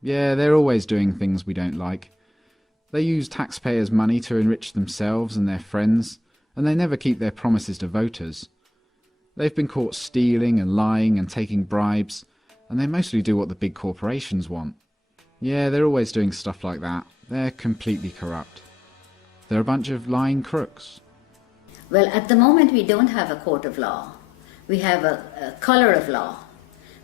Yeah, they're always doing things we don't like. They use taxpayers' money to enrich themselves and their friends, and they never keep their promises to voters. They've been caught stealing and lying and taking bribes, and they mostly do what the big corporations want. Yeah, they're always doing stuff like that. They're completely corrupt. They're a bunch of lying crooks. Well, at the moment we don't have a court of law. We have a color of law,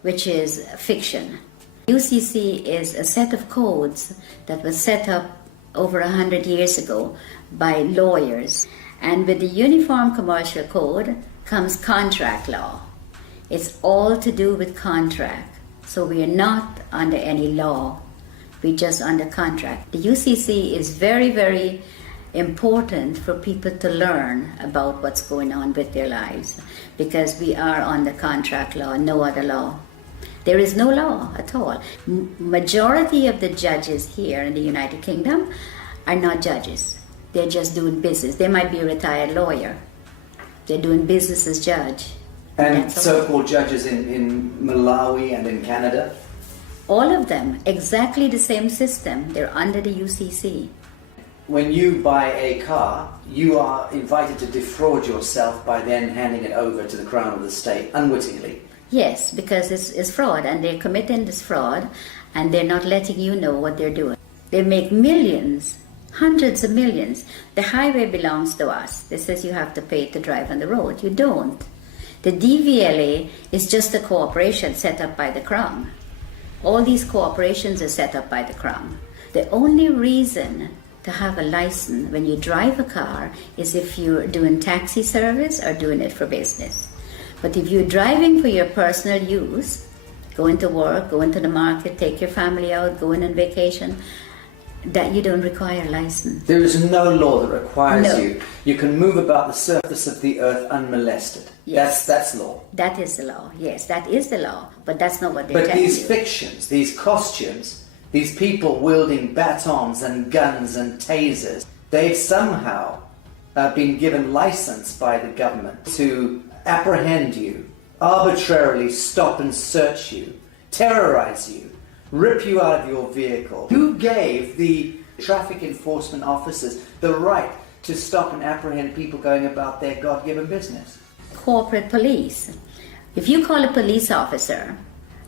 which is fiction. UCC is a set of codes that was set up over 100 years ago by lawyers. And with the Uniform Commercial Code comes contract law. It's all to do with contract. So we are not under any law. We're just under contract. The UCC is very, very important for people to learn about what's going on with their lives, because we are under contract law, no other law. There is no law at all. Majority of the judges here in the United Kingdom are not judges. They're just doing business. They might be a retired lawyer. They're doing business as judge. And so-called judges in Malawi and in Canada? All of them, exactly the same system. They're under the UCC. When you buy a car, you are invited to defraud yourself by then handing it over to the Crown of the State, unwittingly. Yes, because it's fraud, and they're committing this fraud, and they're not letting you know what they're doing. They make millions, hundreds of millions. The highway belongs to us. They says you have to pay to drive on the road. You don't. The DVLA is just a corporation set up by the Crown. All these corporations are set up by the Crown. The only reason to have a license when you drive a car is if you're doing taxi service or doing it for business. But if you're driving for your personal use, going to work, going to the market, take your family out, going on vacation, that you don't require a license. There is no law that requires No. you. You can move about the surface of the earth unmolested. Yes. That's law. That is the law. Yes, that is the law. But that's not what they're But telling these you. fictions, these costumes, these people wielding batons and guns and tasers, they've somehow been given license by the government to apprehend you, arbitrarily stop and search you, terrorize you, rip you out of your vehicle. Who gave the traffic enforcement officers the right to stop and apprehend people going about their God-given business? Corporate police. If you call a police officer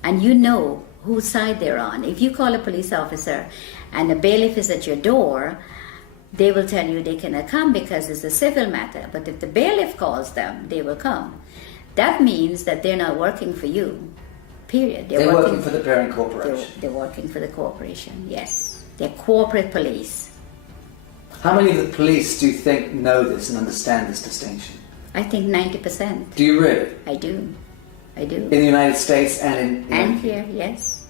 and you know whose side they're on, if you call a police officer and the bailiff is at your door, they will tell you they cannot come because it's a civil matter. But if the bailiff calls them, they will come. That means that they're not working for you, period. They're working for the parent corporation. They're working for the corporation, yes. They're corporate police. How many of the police do you think know this and understand this distinction? I think 90%. Do you really? I do. In the United States and in... And here, yes.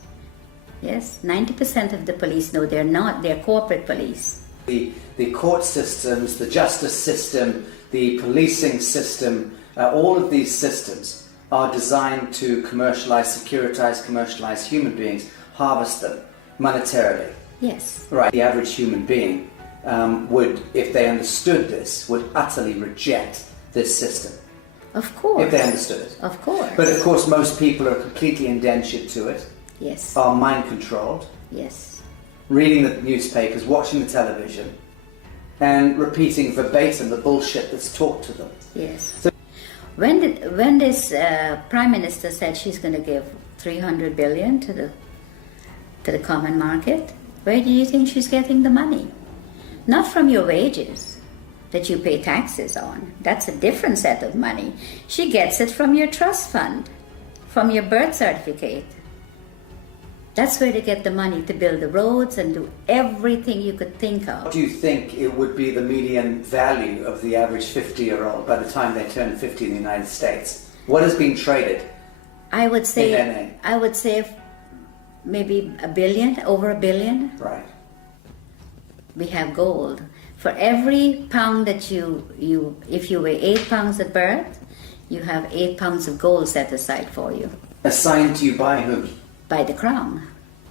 Yes, 90% of the police know they're corporate police. The court systems, the justice system, the policing system, all of these systems are designed to commercialize human beings, harvest them monetarily. Yes. Right. The average human being would, if they understood this, would utterly reject this system. Of course. If they understood it. Of course. But of course most people are completely indentured to it, yes. are mind controlled, Yes. reading the newspapers, watching the television, and repeating verbatim the bullshit that's taught to them. Yes. So, when this Prime Minister said she's going to give 300 billion to the common market, where do you think she's getting the money? Not from your wages that you pay taxes on. That's a different set of money. She gets it from your trust fund, from your birth certificate. That's where they get the money to build the roads and do everything you could think of. do you think it would be the median value of the average 50-year-old by the time they turn 50 in the United States? What is being traded I would in say, their name? I would say maybe $1 billion, over $1 billion. Right. We have gold. For every pound that if you weigh 8 pounds at birth, you have 8 pounds of gold set aside for you. Assigned to you by whom? By the Crown.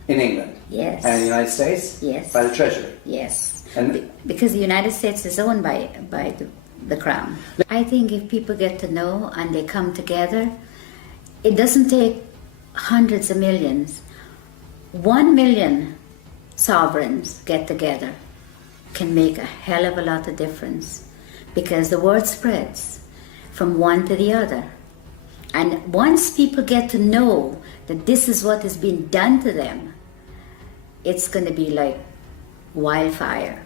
In England? Yes. And in the United States? Yes. By the Treasury? Yes. And Because the United States is owned by the Crown. I think if people get to know and they come together, it doesn't take hundreds of millions. 1 million sovereigns get together can make a hell of a lot of difference, because the word spreads from one to the other. And once people get to know that this is what is being done to them, it's going to be like wildfire.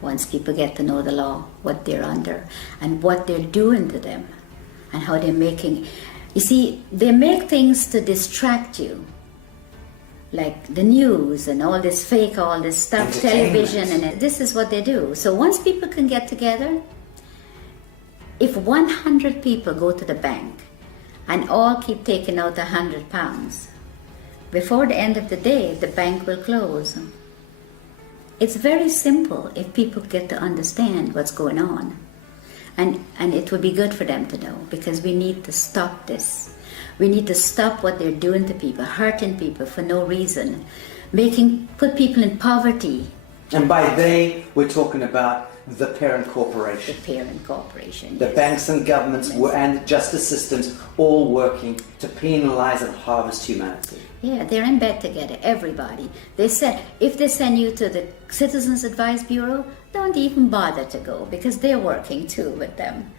Once people get to know the law, what they're under, and what they're doing to them, and how they're making... You see, they make things to distract you, like the news and all this fake, all this stuff, television, and this is what they do. So once people can get together, if 100 people go to the bank and all keep taking out £100, before the end of the day, the bank will close. It's very simple if people get to understand what's going on. And it would be good for them to know, because we need to stop this. We need to stop what they're doing to people, hurting people for no reason, put people in poverty. And by they, we're talking about the parent corporation. The parent corporation, The yes. banks and governments and justice systems all working to penalize and harvest humanity. Yeah, they're in bed together, everybody. They said, if they send you to the Citizens Advice Bureau, don't even bother to go, because they're working too with them.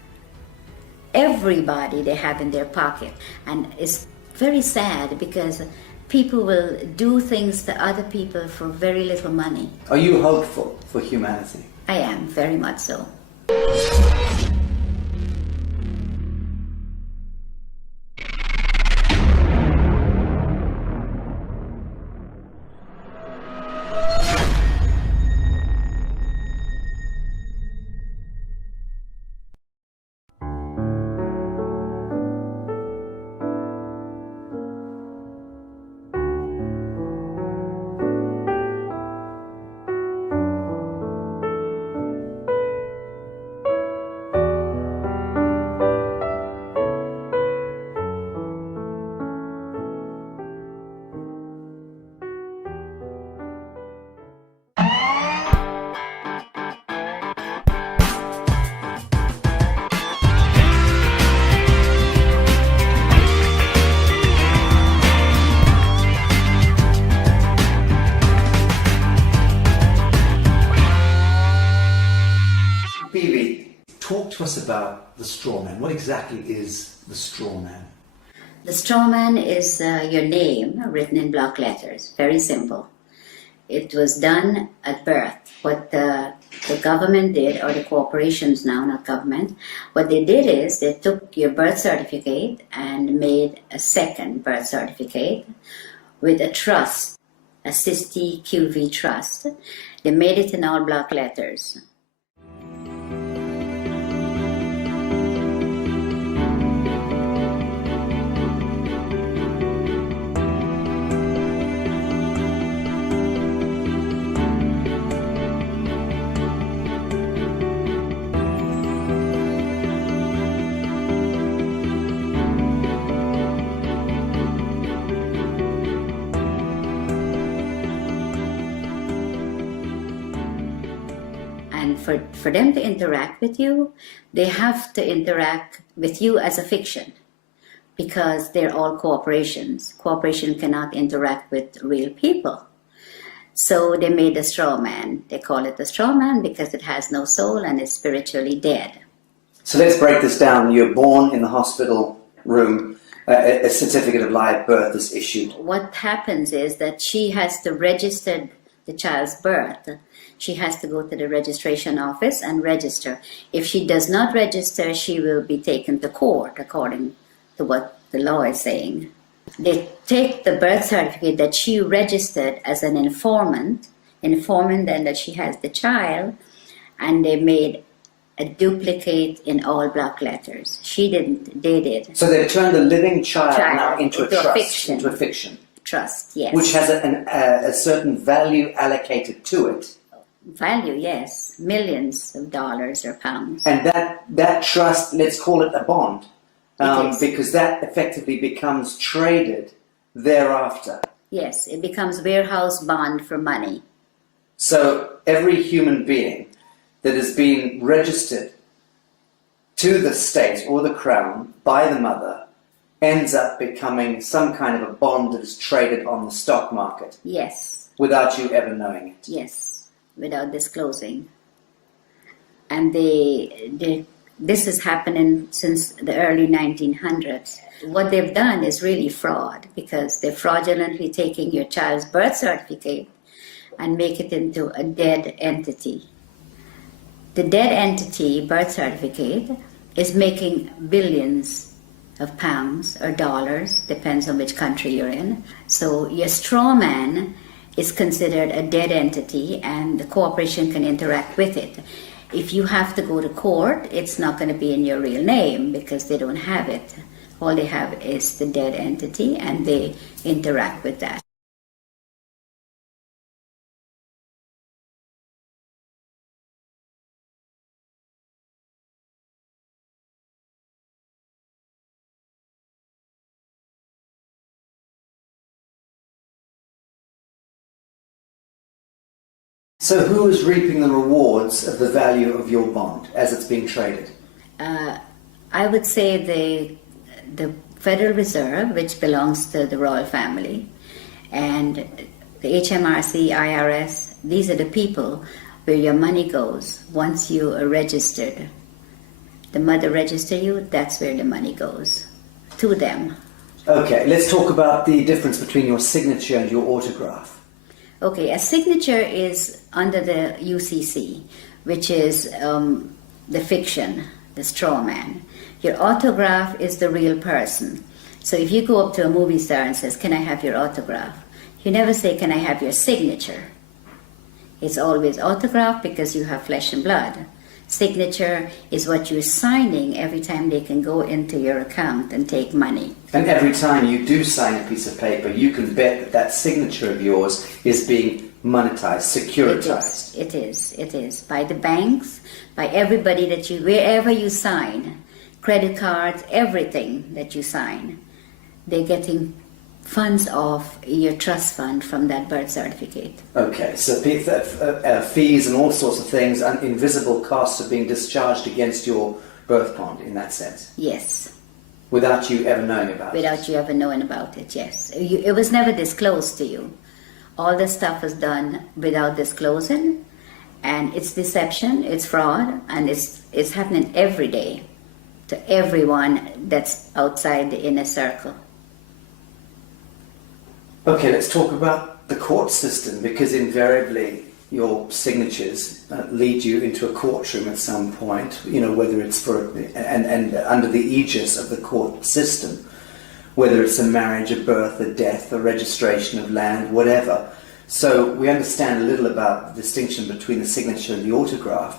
Everybody they have in their pocket. And it's very sad, because people will do things to other people for very little money. Are you hopeful for humanity? I am, very much so. Talk to us about the Strawman. What exactly is the Strawman? The Strawman is your name written in block letters. Very simple. It was done at birth. What the government did, or the corporations now, not government, what they did is they took your birth certificate and made a second birth certificate with a trust, a Sisti QV trust. They made it in all block letters. For them to interact with you, they have to interact with you as a fiction, because they're all corporations. Corporation cannot interact with real people. So they made a straw man. They call it the straw man because it has no soul and is spiritually dead. So let's break this down. You're born in the hospital room. A certificate of live birth is issued. What happens is that she has to register the child's birth. She has to go to the registration office and register. If she does not register, she will be taken to court, according to what the law is saying. They take the birth certificate that she registered as an informant then that she has the child, and they made a duplicate in all block letters. She didn't, they did. So they've turned the living child now into a trust, fiction. into a fiction. Trust, yes. Which has a certain value allocated to it. Value, yes. Millions of dollars or pounds. And that trust, let's call it a bond, It is. because that effectively becomes traded thereafter. Yes, it becomes warehouse bond for money. So every human being that is being registered to the state or the crown by the mother ends up becoming some kind of a bond that is traded on the stock market. Yes. Without you ever knowing it. Yes, without disclosing. And this is happening since the early 1900s. What they've done is really fraud, because they're fraudulently taking your child's birth certificate and make it into a dead entity. The dead entity birth certificate is making billions of pounds or dollars, depends on which country you're in. So your strawman is considered a dead entity, and the corporation can interact with it. If you have to go to court, it's not going to be in your real name because they don't have it. All they have is the dead entity, and they interact with that. So who is reaping the rewards of the value of your bond as it's being traded? I would say the Federal Reserve, which belongs to the royal family, and the HMRC, IRS, these are the people where your money goes once you are registered. The mother register you, that's where the money goes, to them. Okay, let's talk about the difference between your signature and your autograph. Okay, a signature is under the UCC, which is the fiction, the straw man. Your autograph is the real person. So if you go up to a movie star and says, "Can I have your autograph?" You never say, "Can I have your signature?" It's always autograph because you have flesh and blood. Signature is what you're signing every time they can go into your account and take money. And every time you do sign a piece of paper, you can bet that that signature of yours is being monetized, securitized. It is. By the banks, by everybody that you, wherever you sign, credit cards, everything that you sign, they're getting funds off your trust fund from that birth certificate. Okay, so fees and all sorts of things, and invisible costs are being discharged against your birth bond in that sense? Yes. Without you ever knowing about it? Without you ever knowing about it, yes. It was never disclosed to you. All this stuff was done without disclosing, and it's deception, it's fraud, and it's happening every day to everyone that's outside the inner circle. Okay, let's talk about the court system, because invariably your signatures lead you into a courtroom at some point, you know, whether it's for, and under the aegis of the court system, whether it's a marriage, a birth, a death, a registration of land, whatever. So we understand a little about the distinction between the signature and the autograph.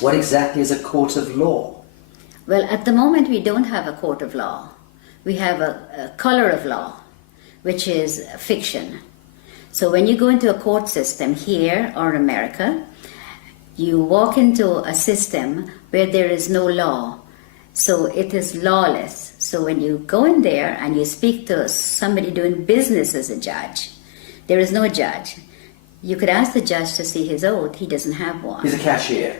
What exactly is a court of law? Well, at the moment we don't have a court of law. We have a color of law, which is fiction. So when you go into a court system here or America, you walk into a system where there is no law. So it is lawless. So when you go in there and you speak to somebody doing business as a judge, there is no judge. You could ask the judge to see his oath. He doesn't have one. He's a cashier.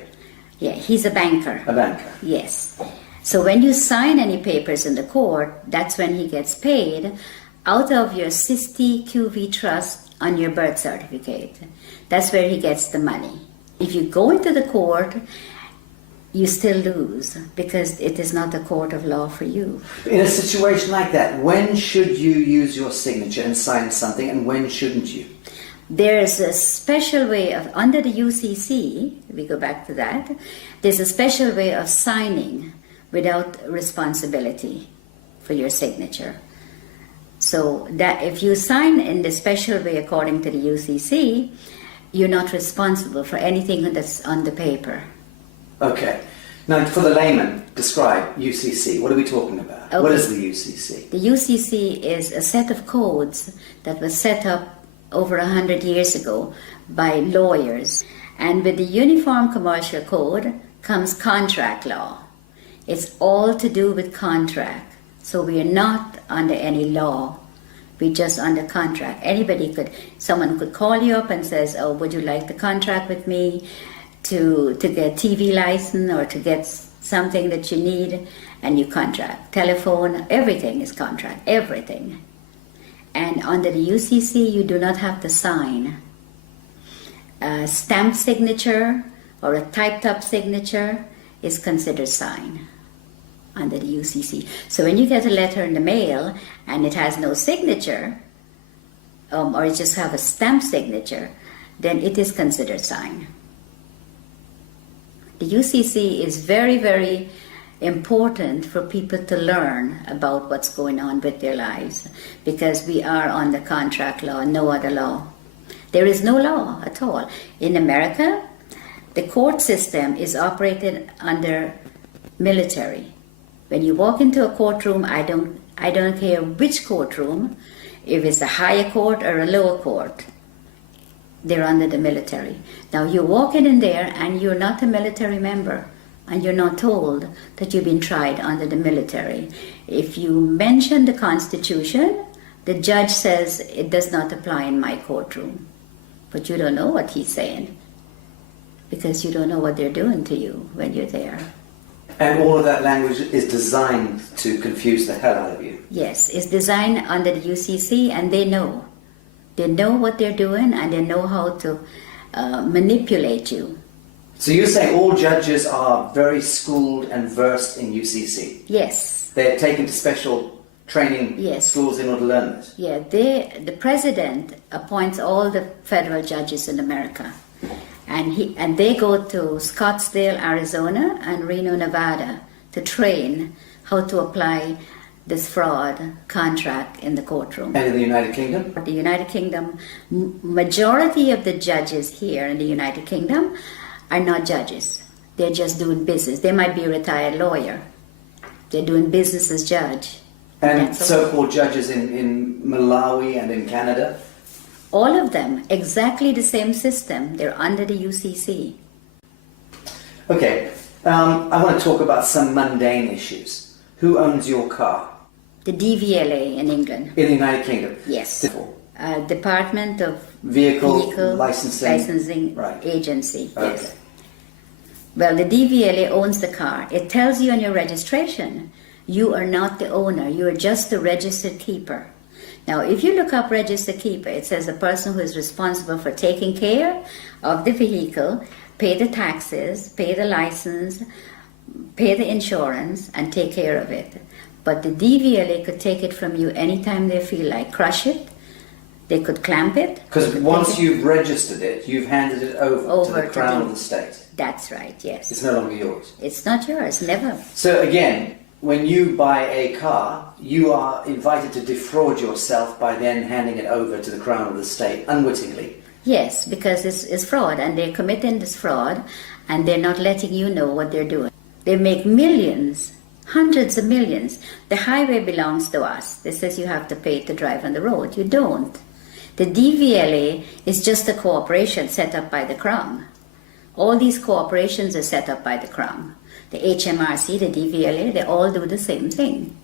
Yeah, he's a banker. A banker. Yes. So when you sign any papers in the court, that's when he gets paid out of your 60 QV trust on your birth certificate. That's where he gets the money. If you go into the court, you still lose because it is not a court of law for you. In a situation like that, when should you use your signature and sign something, and when shouldn't you? There is a special way of, under the UCC, we go back to that, there's a special way of signing without responsibility for your signature. So that if you sign in the special way according to the UCC, you're not responsible for anything that's on the paper. Okay. Now, for the layman, describe UCC. What are we talking about? Okay. What is the UCC? The UCC is a set of codes that was set up over 100 years ago by lawyers. And with the Uniform Commercial Code comes contract law. It's all to do with contract. So we are not under any law. We're just under contract. Someone could call you up and says, "Oh, would you like to contract with me to get TV license or to get something that you need, and you contract. Telephone, everything is contract, everything. And under the UCC, you do not have to sign a stamp signature or a typed up signature is considered sign under the UCC. So when you get a letter in the mail and it has no signature, or you just have a stamp signature, then it is considered sign. The UCC is very, very important for people to learn about what's going on with their lives, because we are under contract law, no other law. There is no law at all. In America, the court system is operated under military. When you walk into a courtroom, I don't care which courtroom, if it's a higher court or a lower court, they're under the military. Now you walk in there and you're not a military member, and you're not told that you've been tried under the military. If you mention the Constitution, the judge says it does not apply in my courtroom. But you don't know what he's saying, because you don't know what they're doing to you when you're there. And all of that language is designed to confuse the hell out of you. Yes, it's designed under the UCC, and they know. They know what they're doing, and they know how to manipulate you. So you're saying all judges are very schooled and versed in UCC? Yes. They're taken to special training schools in order to learn this? Yeah, the president appoints all the federal judges in America. And they go to Scottsdale, Arizona and Reno, Nevada to train how to apply this fraud contract in the courtroom. And in the United Kingdom? The United Kingdom, majority of the judges here in the United Kingdom are not judges. They're just doing business. They might be a retired lawyer. They're doing business as judge. And so-called judges in Malawi and in Canada? All of them, exactly the same system. They're under the UCC. Okay, I want to talk about some mundane issues. Who owns your car? The DVLA in England. In the United Kingdom? Yes. Department of Vehicle Licensing right. Agency. Okay. Yes. Well, the DVLA owns the car. It tells you on your registration, you are not the owner. You are just the registered keeper. Now, if you look up registered keeper, it says a person who is responsible for taking care of the vehicle, pay the taxes, pay the license, pay the insurance, and take care of it. But the DVLA could take it from you anytime they feel like. Crush it. They could clamp it. Because once you've registered it, you've handed it over to the Crown of the state. That's right, yes. It's no longer yours. It's not yours, never. So again, when you buy a car, you are invited to defraud yourself by then handing it over to the Crown of the state, unwittingly. Yes, because it's fraud, and they're committing this fraud, and they're not letting you know what they're doing. They make millions, hundreds of millions. The highway belongs to us. They says you have to pay to drive on the road. You don't. The DVLA is just a corporation set up by the Crown. All these corporations are set up by the Crown. The HMRC, the DVLA, they all do the same thing.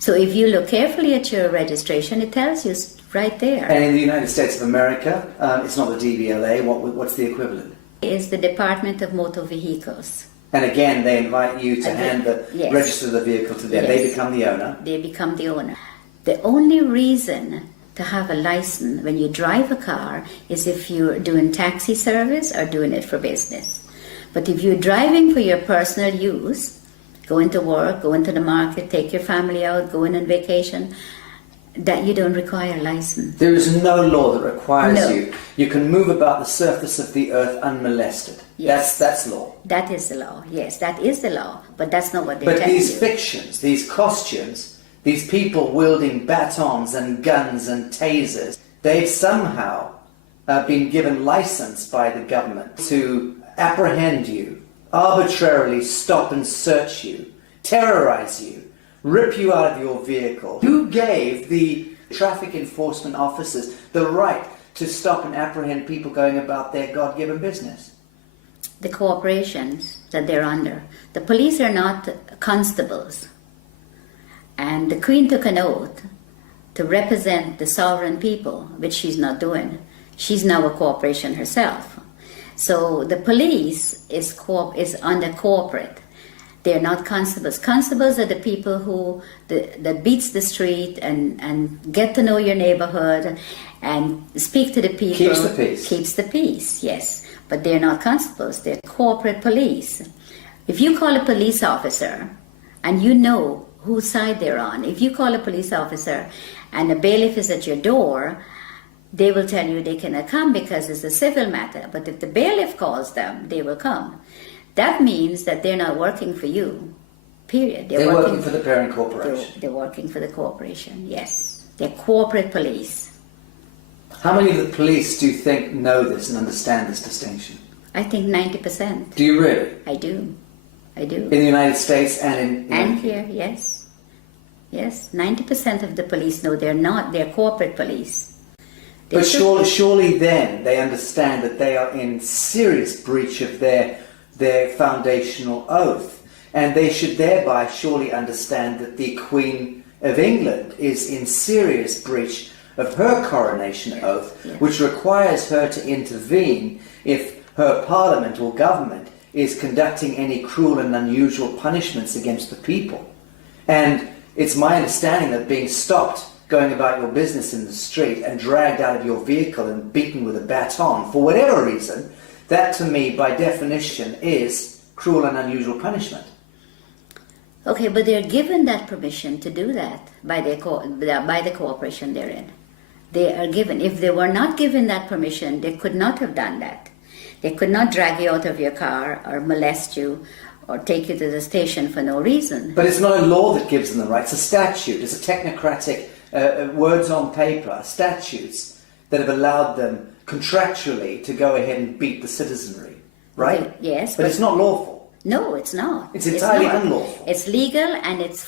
So if you look carefully at your registration, it tells you right there. And in the United States of America, it's not the DVLA. What's the equivalent? It's the Department of Motor Vehicles. And again, they invite you to register the vehicle to them. Yes. They become the owner. They become the owner. The only reason to have a license when you drive a car is if you're doing taxi service or doing it for business. But if you're driving for your personal use, going to work, going to the market, take your family out, going on vacation, that you don't require a license. There is no law that requires No. you. You can move about the surface of the earth unmolested. Yes. That's law. That is the law. Yes, that is the law. But that's not what they tell But these you. fictions, these costumes, these people wielding batons and guns and tasers, they've somehow been given license by the government to apprehend you, arbitrarily stop and search you, terrorize you, rip you out of your vehicle. Who gave the traffic enforcement officers the right to stop and apprehend people going about their God-given business? The corporations that they're under. The police are not constables. And the Queen took an oath to represent the sovereign people, which she's not doing. She's now a corporation herself. So the police is under corporate. They're not constables. Constables are the people who that beats the street and get to know your neighborhood and speak to the people. Keeps the peace. Keeps the peace, yes. But they're not constables. They're corporate police. If you call a police officer and you know whose side they're on, if you call a police officer and a bailiff is at your door, they will tell you they cannot come because it's a civil matter. But if the bailiff calls them, they will come. That means that they're not working for you, period. They're working for the parent corporation. They're working for the corporation, yes. They're corporate police. How many of the police do you think know this and understand this distinction? I think 90%. Do you really? I do. In the United States and in... And here, yes. Yes, 90% of the police know they're corporate police. But surely then they understand that they are in serious breach of their foundational oath. And they should thereby surely understand that the Queen of England is in serious breach of her coronation oath, which requires her to intervene if her parliament or government is conducting any cruel and unusual punishments against the people. And it's my understanding that being stopped going about your business in the street and dragged out of your vehicle and beaten with a baton for whatever reason, that to me by definition is cruel and unusual punishment. Okay, but they're given that permission to do that by the corporation they're in. They are given. If they were not given that permission, they could not have done that. They could not drag you out of your car or molest you or take you to the station for no reason. But it's not a law that gives them the right. It's a statute. It's a technocratic words on paper, statutes that have allowed them contractually to go ahead and beat the citizenry, right? Okay, yes. But it's not lawful. No, it's not. It's entirely not. unlawful. It's legal and it's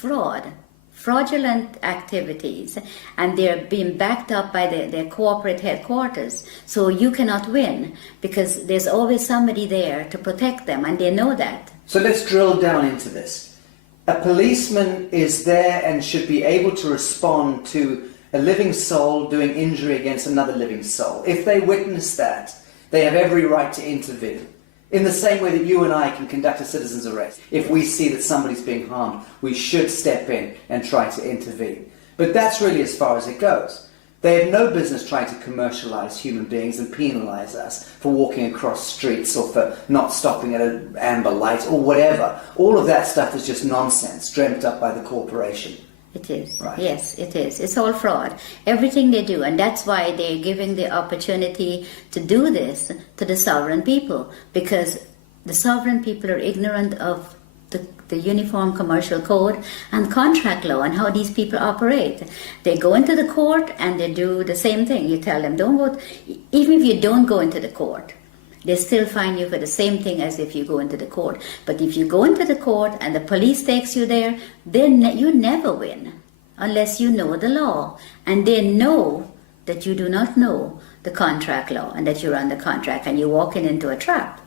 fraudulent activities, and they're being backed up by their corporate headquarters. So you cannot win because there's always somebody there to protect them, and they know that. So let's drill down into this. A policeman is there and should be able to respond to a living soul doing injury against another living soul. If they witness that, they have every right to intervene. In the same way that you and I can conduct a citizen's arrest. If we see that somebody's being harmed, we should step in and try to intervene. But that's really as far as it goes. They have no business trying to commercialize human beings and penalize us for walking across streets or for not stopping at an amber light or whatever. All of that stuff is just nonsense dreamt up by the corporation. It is. Right. Yes, it is. It's all fraud. Everything they do. And that's why they're giving the opportunity to do this to the sovereign people. Because the sovereign people are ignorant of the Uniform Commercial Code and contract law and how these people operate. They go into the court and they do the same thing. You tell them, don't go. Even if you don't go into the court, they still fine you for the same thing as if you go into the court. But if you go into the court and the police takes you there, then you never win unless you know the law. And they know that you do not know the contract law and that you're under contract and you're walking into a trap.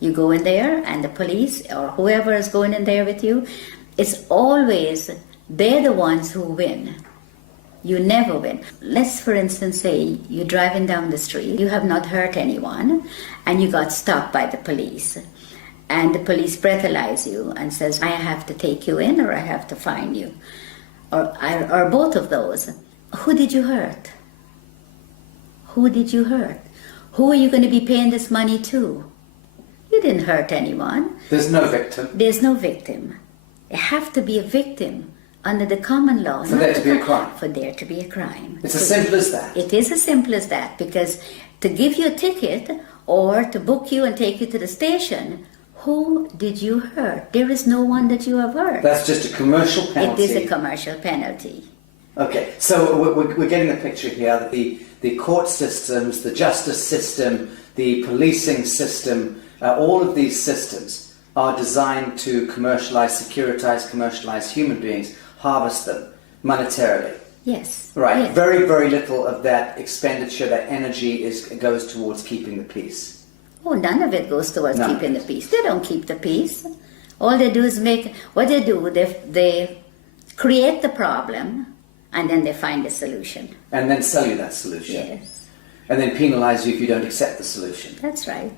You go in there and the police or whoever is going in there with you, it's always they're the ones who win. You never win. Let's, for instance, say you're driving down the street, you have not hurt anyone, and you got stopped by the police. And the police breathalyze you and says, I have to take you in or I have to fine you. Or both of those. Who did you hurt? Who did you hurt? Who are you going to be paying this money to? You didn't hurt anyone. There's no victim. There's no victim. You have to be a victim under the common law. For there to be a crime. For there to be a crime. It's as simple as that. It is as simple as that, because to give you a ticket or to book you and take you to the station, who did you hurt? There is no one that you have hurt. That's just a commercial penalty. It is a commercial penalty. Okay, so we're getting the picture here that the court systems, the justice system, the policing system, all of these systems are designed to commercialize human beings, harvest them monetarily. Yes. Right. Yes. Very, very little of that expenditure, that energy goes towards keeping the peace. Oh, none of it goes towards keeping the peace. They don't keep the peace. All they do is they create the problem and then they find a solution. And then sell you that solution. Yes. and then penalize you if you don't accept the solution. That's right.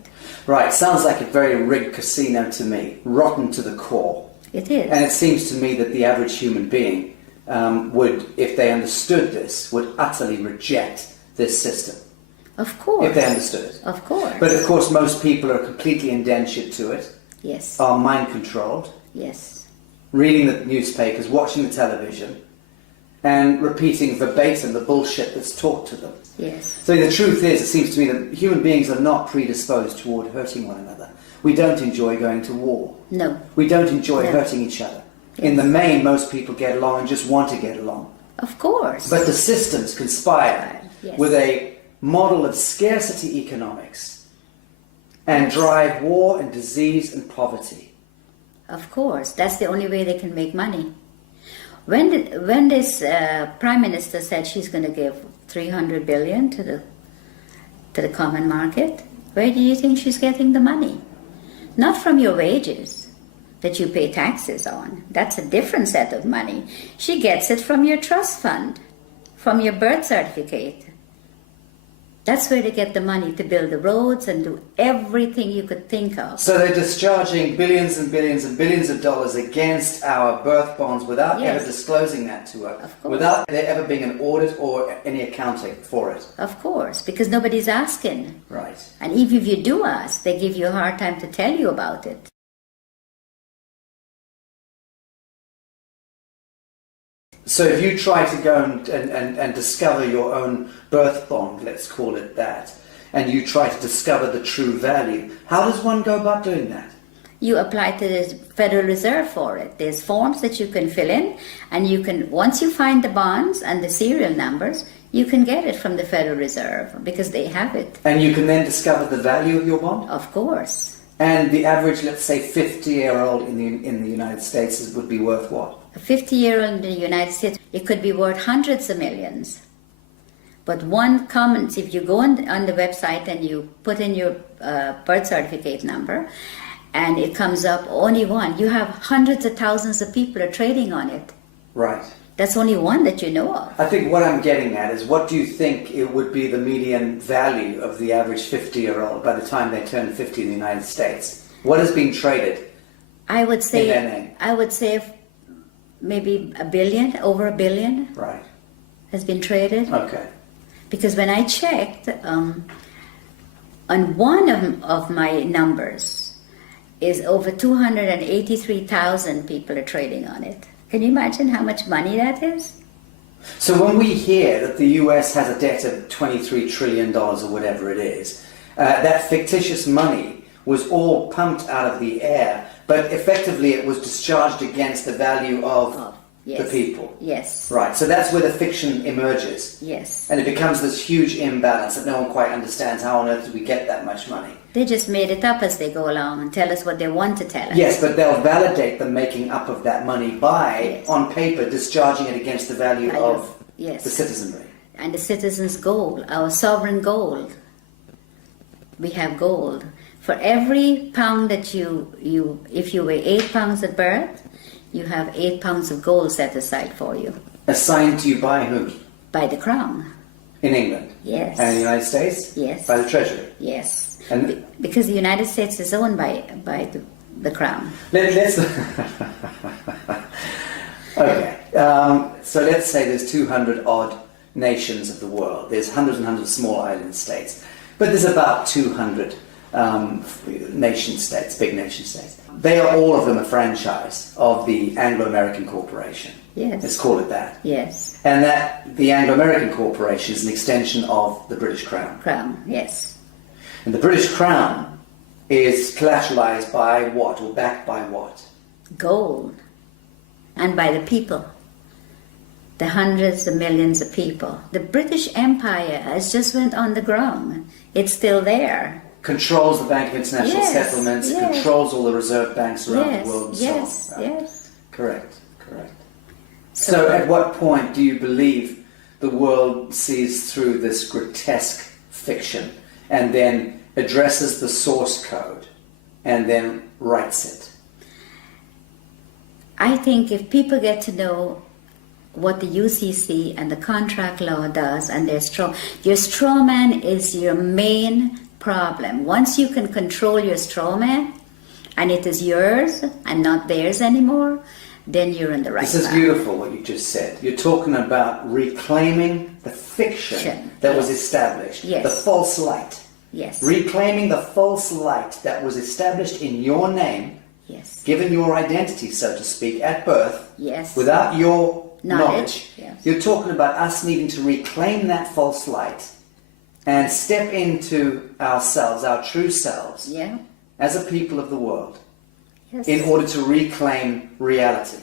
Right, sounds like a very rigged casino to me, rotten to the core. It is. And it seems to me that the average human being would, if they understood this, would utterly reject this system. Of course. If they understood it. Of course. But of course most people are completely indentured to it, Yes. are mind controlled, Yes. reading the newspapers, watching the television, and repeating verbatim the bullshit that's taught to them. Yes. So the truth is, it seems to me that human beings are not predisposed toward hurting one another. We don't enjoy going to war. No. We don't enjoy No. hurting each other. Yes. In the main, most people get along and just want to get along. Of course. But the systems conspire Yes. with a model of scarcity economics and drive war and disease and poverty. Of course. That's the only way they can make money. When this Prime Minister said she's going to give 300 billion to the common market, where do you think she's getting the money? Not from your wages that you pay taxes on. That's a different set of money. She gets it from your trust fund, from your birth certificate. That's where they get the money to build the roads and do everything you could think of. So they're discharging billions and billions and billions of dollars against our birth bonds without Yes. ever disclosing that to us, Of course. without there ever being an audit or any accounting for it. Of course, because nobody's asking. Right. And even if you do ask, they give you a hard time to tell you about it. So if you try to go and discover your own birth bond, let's call it that, and you try to discover the true value, how does one go about doing that? You apply to the Federal Reserve for it. There's forms that you can fill in, and you can, once you find the bonds and the serial numbers, you can get it from the Federal Reserve because they have it. And you can then discover the value of your bond? Of course. And the average, let's say, 50-year-old in the United States would be worth what? A 50-year-old in the United States, it could be worth hundreds of millions. But one comment, if you go on the website and you put in your birth certificate number, and it comes up only one, you have hundreds of thousands of people are trading on it. Right. That's only one that you know of. I think what I'm getting at is, what do you think it would be the median value of the average 50-year-old by the time they turn 50 in the United States? What is being traded? I would say, in their name? I would say maybe $1 billion, over $1 billion Right. has been traded. Okay. Because when I checked, on one of my numbers is over 283,000 people are trading on it. Can you imagine how much money that is? So when we hear that the US has a debt of $23 trillion or whatever it is, that fictitious money was all pumped out of the air, but effectively it was discharged against the value of Yes. the people. Yes. Right, so that's where the fiction emerges. Yes. And it becomes this huge imbalance that no one quite understands. How on earth did we get that much money? They just made it up as they go along and tell us what they want to tell us. Yes, but they'll validate the making up of that money by, Yes. on paper, discharging it against the value of Yes. the citizenry. And the citizens' gold, our sovereign gold. We have gold. For every pound that if you weigh 8 pounds at birth, you have 8 pounds of gold set aside for you. Assigned to you by whom? By the Crown. In England? Yes. And in the United States? Yes. By the Treasury? Yes. And Because the United States is owned by the Crown. let's okay. So let's say there's 200 odd nations of the world. There's hundreds and hundreds of small island states, but there's about 200 nation states, big nation states. They are all of them a franchise of the Anglo-American Corporation. Yes. Let's call it that. Yes. And that the Anglo-American Corporation is an extension of the British Crown. Crown, yes. And the British Crown is collateralized by what, or backed by what? Gold. And by the people. The hundreds of millions of people. The British Empire has just went on the ground. It's still there. Controls the Bank of International Yes, Settlements, yes. controls all the reserve banks around Yes, the world and yes, so on. yes. Correct. So at what point do you believe the world sees through this grotesque fiction and then addresses the source code and then writes it? I think if people get to know what the UCC and the contract law does, and your strawman is your main problem. Once you can control your strawman, and it is yours and not theirs anymore, then you're in the right path. This is beautiful what you just said. You're talking about reclaiming the fiction that was established, the false light. Yes. Reclaiming the false light that was established in your name, given your identity, so to speak, at birth, without your knowledge. You're talking about us needing to reclaim that false light and step into ourselves, our true selves, as a people of the world, in order to reclaim reality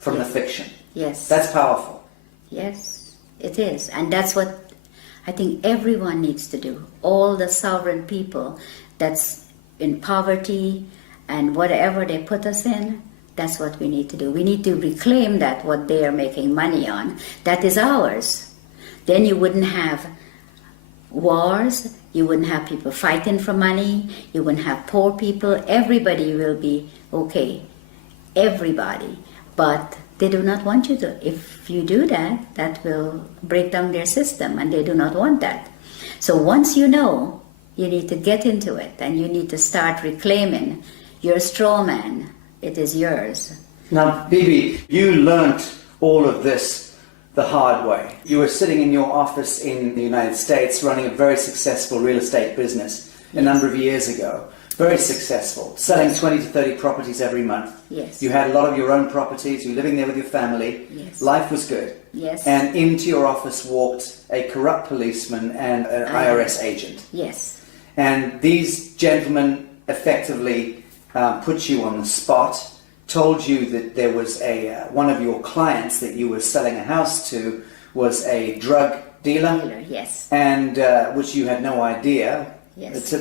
from the fiction. Yes. That's powerful. Yes, it is. And that's what I think everyone needs to do. All the sovereign people that's in poverty and whatever they put us in, that's what we need to do. We need to reclaim that, what they are making money on. That is ours. Then you wouldn't have wars, you wouldn't have people fighting for money, you wouldn't have poor people. Everybody will be okay. Everybody. But they do not want you to. If you do that, that will break down their system, and they do not want that. So once you know, you need to get into it, and you need to start reclaiming your straw man. It is yours. Now, Bibi, you learnt all of this the hard way. You were sitting in your office in the United States running a very successful real estate business a number of years ago. Very successful, selling 20 to 30 properties every month. Yes. You had a lot of your own properties, you were living there with your family. Yes. Life was good. Yes. And into your office walked a corrupt policeman and an IRS agent. Yes. And these gentlemen effectively put you on the spot, told you that there was one of your clients that you were selling a house to was a drug dealer. Yes. And which you had no idea. Yes.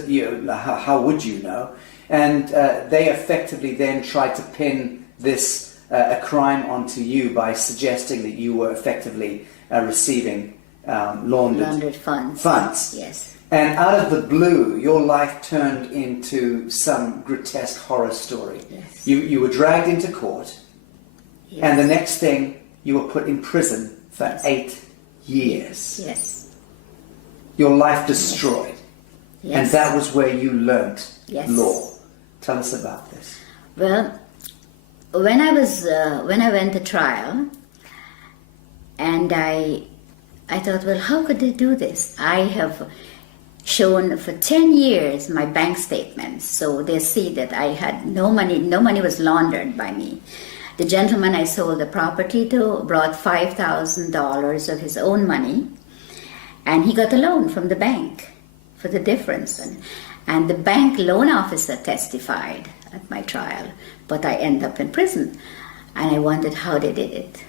How would you know? And they effectively then tried to pin this a crime onto you by suggesting that you were effectively receiving laundered funds. Yes. And out of the blue, your life turned into some grotesque horror story. Yes. You were dragged into court, and the next thing, you were put in prison for 8 years. Yes. Your life destroyed. Yes. And that was where you learnt law. Tell us about this. Well, when I went to trial, and I thought, well, how could they do this? I have shown for 10 years my bank statements, so they see that I had no money was laundered by me. The gentleman I sold the property to brought $5,000 of his own money, and he got a loan from the bank for the difference. And the bank loan officer testified at my trial, but I ended up in prison. And I wondered how they did it.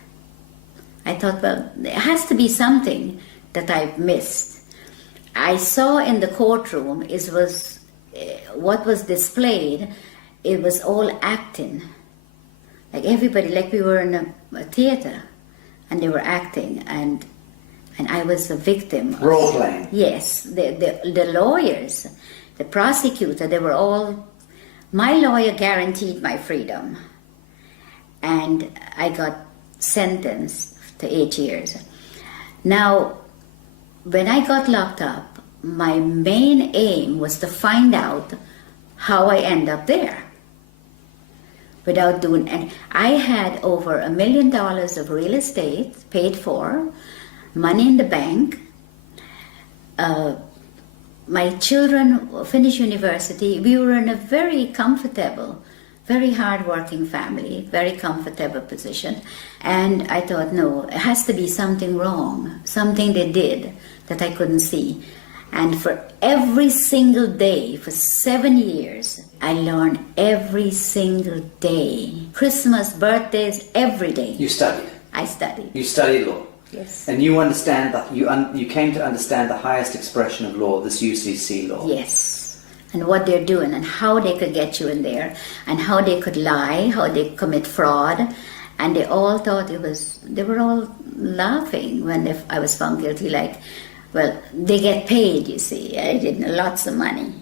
I thought, well, there has to be something that I've missed. I saw in the courtroom what was displayed, it was all acting. Like everybody, like we were in a theater, and they were acting, and I was a victim. Role playing. Yes, the lawyers, the prosecutor, they were all. My lawyer guaranteed my freedom, and I got sentenced to 8 years. Now, when I got locked up, my main aim was to find out how I end up there. Without doing, and I had over $1 million of real estate paid for, money in the bank. My children finished university. We were in a very comfortable, very hard-working family, very comfortable position. And I thought, no, it has to be something wrong, something they did that I couldn't see. And for every single day, for 7 years, I learned every single day. Christmas, birthdays, every day. You studied. I studied. You studied law. Yes. And you understand that you came to understand the highest expression of law, this UCC law. Yes. And what they're doing and how they could get you in there and how they could lie, how they commit fraud. And they all thought they were all laughing when I was found guilty, like, well, they get paid, you see. I didn't know, lots of money.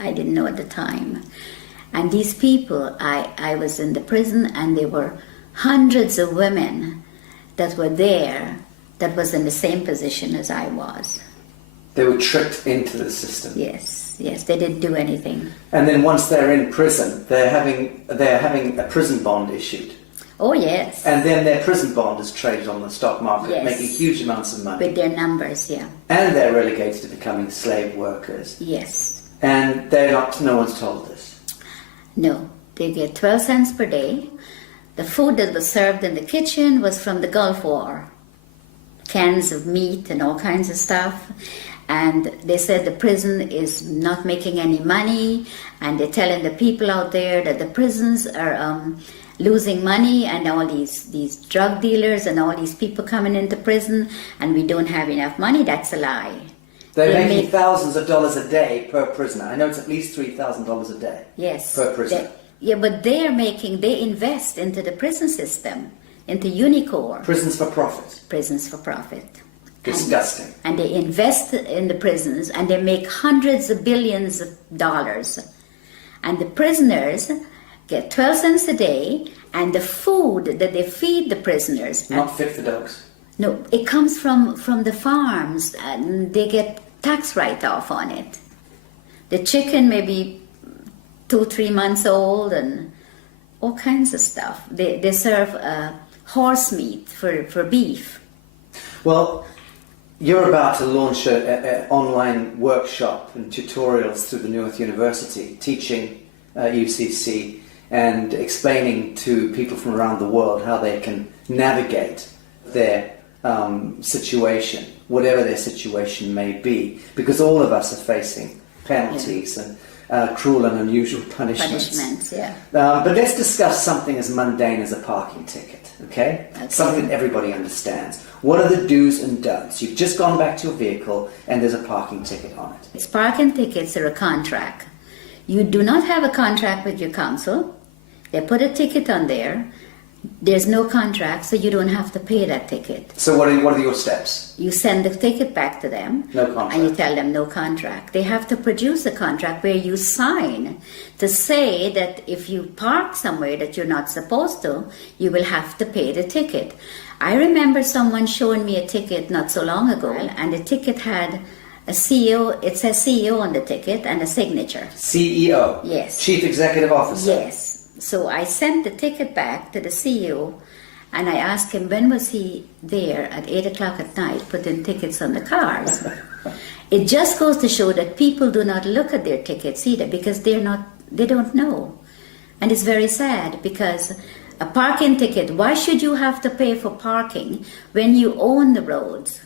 I didn't know at the time. And these people, I was in the prison, and there were hundreds of women that were there that was in the same position as I was. They were tricked into the system. Yes, they didn't do anything. And then once they're in prison, they're having a prison bond issued. Oh, yes. And then their prison bond is traded on the stock market, Yes. making huge amounts of money. With their numbers, yeah. And they're relegated to becoming slave workers. Yes. And no one's told this. No, they get 12 cents per day. The food that was served in the kitchen was from the Gulf War. Cans of meat and all kinds of stuff. And they said the prison is not making any money, and they're telling the people out there that the prisons are losing money, and all these drug dealers and all these people coming into prison, and we don't have enough money. That's a lie. They're making thousands of dollars a day per prisoner. I know it's at least $3,000 a day. Yes. Per prisoner. But they invest into the prison system, into Unicore. Prisons for profit. Prisons for profit. Disgusting. And they invest in the prisons, and they make hundreds of billions of dollars. And the prisoners get 12 cents a day, and the food that they feed the prisoners... Not fit for dogs. No, it comes from the farms, and they get tax write-off on it. The chicken may be 2-3 months old, and all kinds of stuff. They serve horse meat for beef. Well, you're about to launch an online workshop and tutorials through the Newark University, teaching UCC and explaining to people from around the world how they can navigate their situation, whatever their situation may be, because all of us are facing penalties and cruel and unusual punishments. Yeah. But let's discuss something as mundane as a parking ticket, okay? Something that everybody understands. What are the do's and don'ts? You've just gone back to your vehicle and there's a parking ticket on it. It's parking tickets are a contract. You do not have a contract with your council. They put a ticket on there. There's no contract, so you don't have to pay that ticket. So what are your steps? You send the ticket back to them. No contract. And you tell them no contract. They have to produce a contract where you sign to say that if you park somewhere that you're not supposed to, you will have to pay the ticket. I remember someone showing me a ticket not so long ago, and the ticket had a CEO, it says CEO on the ticket, and a signature. CEO? Yes. Chief Executive Officer? Yes. So I sent the ticket back to the CEO, and I asked him when was he there at 8 o'clock at night putting tickets on the cars. It just goes to show that people do not look at their tickets either, because they don't know. And it's very sad, because a parking ticket, why should you have to pay for parking when you own the roads?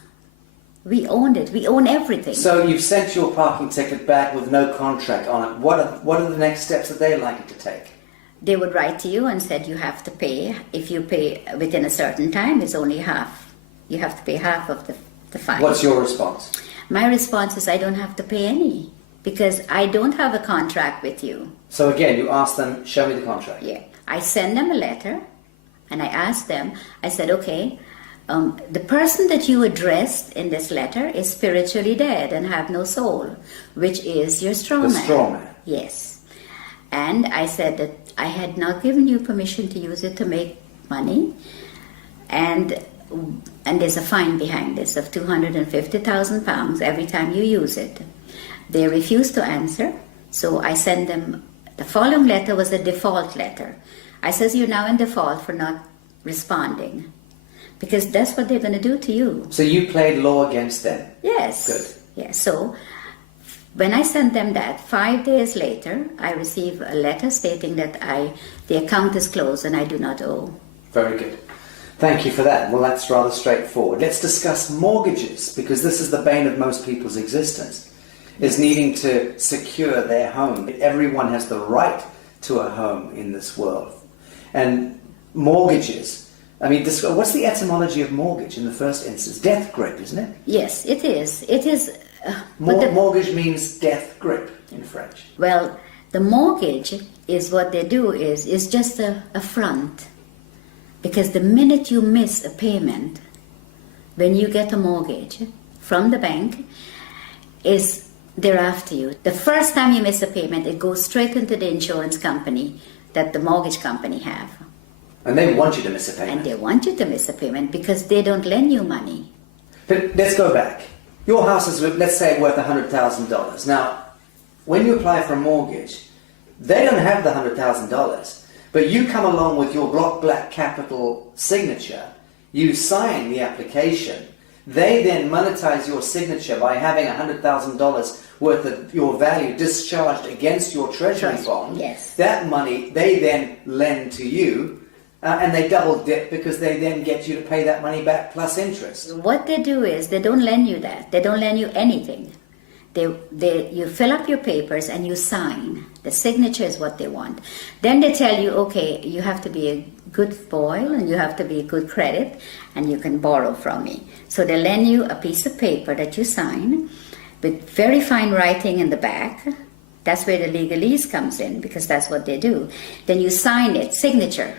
We owned it. We own everything. So you've sent your parking ticket back with no contract on it. What are the next steps that they're likely to take? They would write to you and said you have to pay. If you pay within a certain time, it's only half. You have to pay half of the fine. What's your response? My response is I don't have to pay any, because I don't have a contract with you. So again, you ask them, show me the contract. Yeah. I send them a letter, and I ask them, I said, okay, the person that you addressed in this letter is spiritually dead and have no soul, which is your Strawman. The Strawman. Yes. And I said that I had not given you permission to use it to make money, and there's a fine behind this of £250,000 every time you use it. They refused to answer, so I sent them, the following letter was a default letter. I says, you're now in default for not responding, because that's what they're going to do to you. So you played law against them? Yes. Good. Yes. So when I sent them that, 5 days later, I received a letter stating that the account is closed and I do not owe. Very good. Thank you for that. Well, that's rather straightforward. Let's discuss mortgages, because this is the bane of most people's existence, is needing to secure their home. Everyone has the right to a home in this world. And mortgages, I mean, what's the etymology of mortgage in the first instance? Death grip, isn't it? Yes, it is. It is. Mortgage means death grip in French. Well, the mortgage is what they do is just a front. Because the minute you miss a payment, when you get a mortgage from the bank, they're after you. The first time you miss a payment, it goes straight into the insurance company that the mortgage company have. And they want you to miss a And payment. they want you to miss a payment because they don't lend you money. But let's go back. Your house is, let's say, worth $100,000. Now, when you apply for a mortgage, they don't have the $100,000. But you come along with your block black capital signature, you sign the application, they then monetize your signature by having $100,000 worth of your value discharged against your treasury bond. Yes. That money they then lend to you, and they double dip because they then get you to pay that money back plus interest. What they do is they don't lend you that. They don't lend you anything. You fill up your papers and you sign. The signature is what they want. Then they tell you, okay, you have to be a good boy and you have to be a good credit and you can borrow from me. So they lend you a piece of paper that you sign with very fine writing in the back. That's where the legalese comes in because that's what they do. Then you sign it, signature.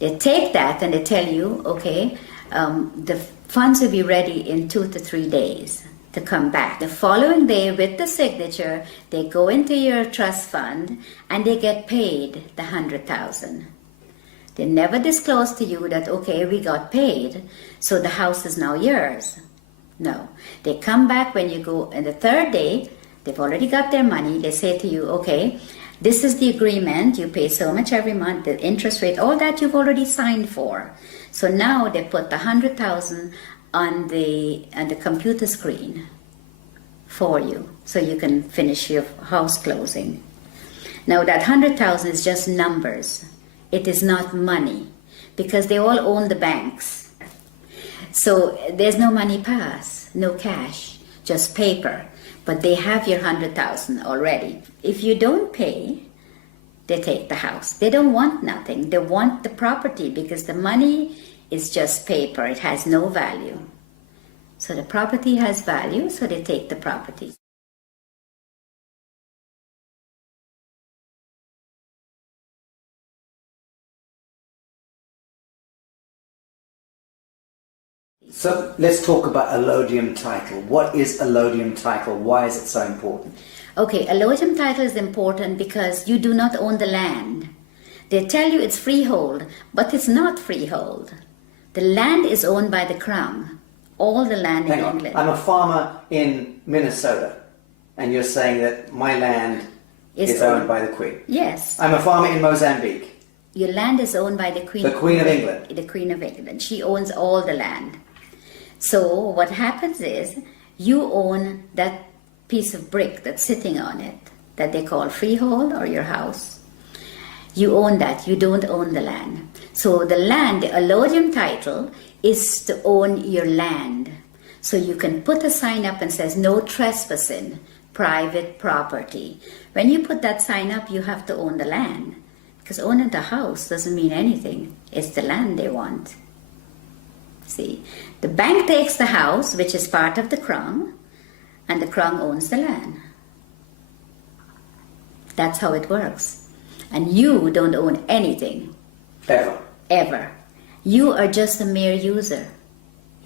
They take that and they tell you, okay, the funds will be ready in 2 to 3 days to come back. The following day with the signature, they go into your trust fund and they get paid the $100,000. They never disclose to you that, okay, we got paid, so the house is now yours. No. They come back when you go on the third day, they've already got their money, they say to you, okay, this is the agreement, you pay so much every month, the interest rate, all that you've already signed for. So now they put the $100,000 on the computer screen for you, so you can finish your house closing. Now that $100,000 is just numbers. It is not money, because they all own the banks. So there's no money pass, no cash, just paper. But they have your $100,000 already. If you don't pay, they take the house. They don't want nothing. They want the property because the money is just paper. It has no value. So the property has value, so they take the property. So let's talk about allodium title. What is allodium title? Why is it so important? Okay, allodium title is important because you do not own the land. They tell you it's freehold, but it's not freehold. The land is owned by the crown. All the land in England. I'm a farmer in Minnesota, and you're saying that my land is owned by the Queen. Yes. I'm a farmer in Mozambique. Your land is owned by the Queen. The Queen of England. The Queen of England. She owns all the land. So what happens is you own that piece of brick that's sitting on it that they call freehold or your house. You own that. You don't own the land. So the land, the allodium title, is to own your land. So you can put a sign up and says no trespassing, private property. When you put that sign up, you have to own the land. Because owning the house doesn't mean anything. It's the land they want. See, the bank takes the house, which is part of the crown, and the crown owns the land. That's how it works. And you don't own anything. Ever. Ever. You are just a mere user.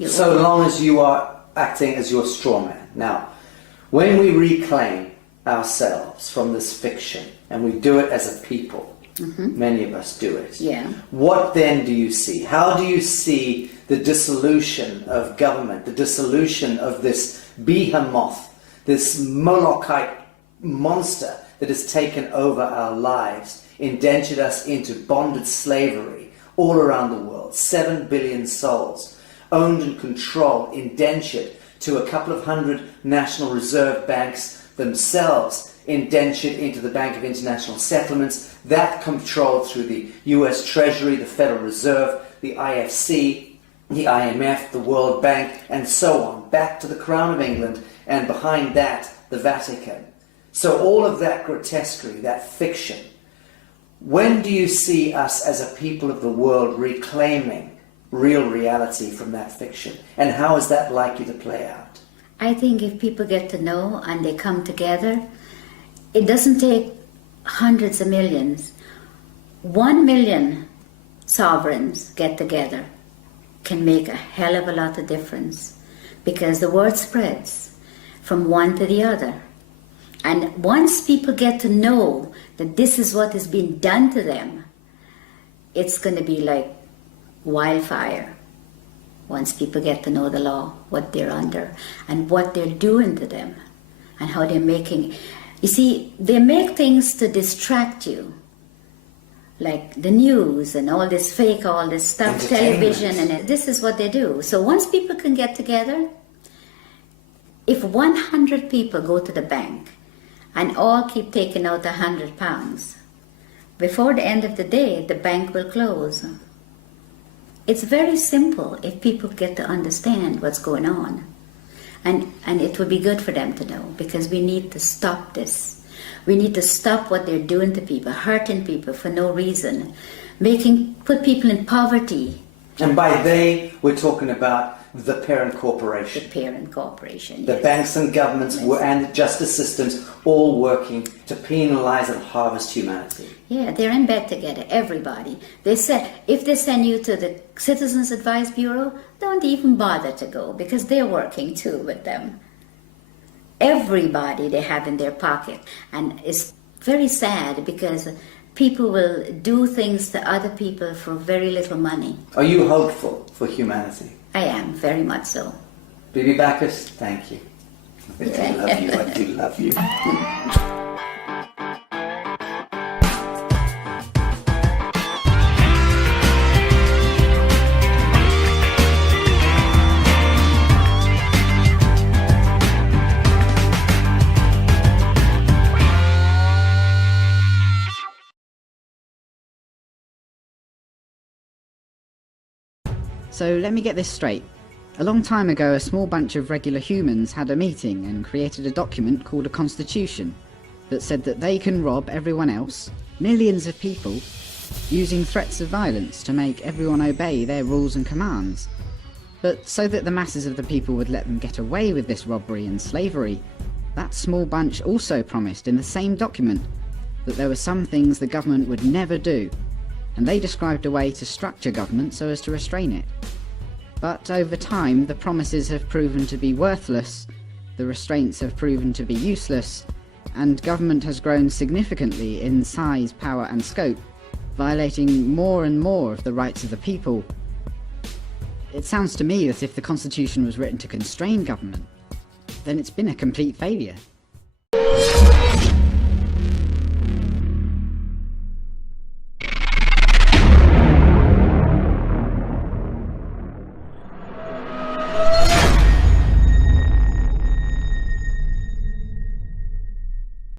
So long as you are acting as your strawman. Now, when we reclaim ourselves from this fiction, and we do it as a people, many of us do it. Yeah. What then do you see? How do you see the dissolution of government, the dissolution of this behemoth, this Molochite monster that has taken over our lives, indentured us into bonded slavery all around the world, 7 billion souls, owned and controlled, indentured to a couple of hundred National Reserve banks themselves, indentured into the Bank of International Settlements, that controlled through the US Treasury, the Federal Reserve, the IFC, the IMF, the World Bank, and so on, back to the Crown of England, and behind that, the Vatican. So all of that grotesquerie, that fiction, when do you see us as a people of the world reclaiming real reality from that fiction? And how is that likely to play out? I think if people get to know and they come together, it doesn't take hundreds of millions. 1 million sovereigns get together can make a hell of a lot of difference because the word spreads from one to the other. And once people get to know that this is what is being done to them, it's going to be like wildfire once people get to know the law, what they're under, and what they're doing to them, and how they're making... You see, they make things to distract you, like the news and all this fake, all this stuff, television, and this is what they do. So once people can get together, if 100 people go to the bank and all keep taking out £100, before the end of the day, the bank will close. It's very simple if people get to understand what's going on. And it would be good for them to know, because we need to stop this. We need to stop what they're doing to people, hurting people for no reason, put people in poverty. And by they, we're talking about the parent corporation. The parent corporation, The yes. banks and governments and justice systems all working to penalise and harvest humanity. Yeah, they're in bed together, everybody. They said, if they send you to the Citizens Advice Bureau, don't even bother to go, because they're working too with them. Everybody they have in their pocket. And it's very sad, because people will do things to other people for very little money. Are you hopeful for humanity? I am, very much so. Bibi Bacchus, thank you. I do love you, I do love you. So let me get this straight. A long time ago, a small bunch of regular humans had a meeting and created a document called a constitution that said that they can rob everyone else, millions of people, using threats of violence to make everyone obey their rules and commands. But so that the masses of the people would let them get away with this robbery and slavery, that small bunch also promised in the same document that there were some things the government would never do, and they described a way to structure government so as to restrain it. But over time, the promises have proven to be worthless, the restraints have proven to be useless, and government has grown significantly in size, power and scope, violating more and more of the rights of the people. It sounds to me as if the Constitution was written to constrain government. Then it's been a complete failure.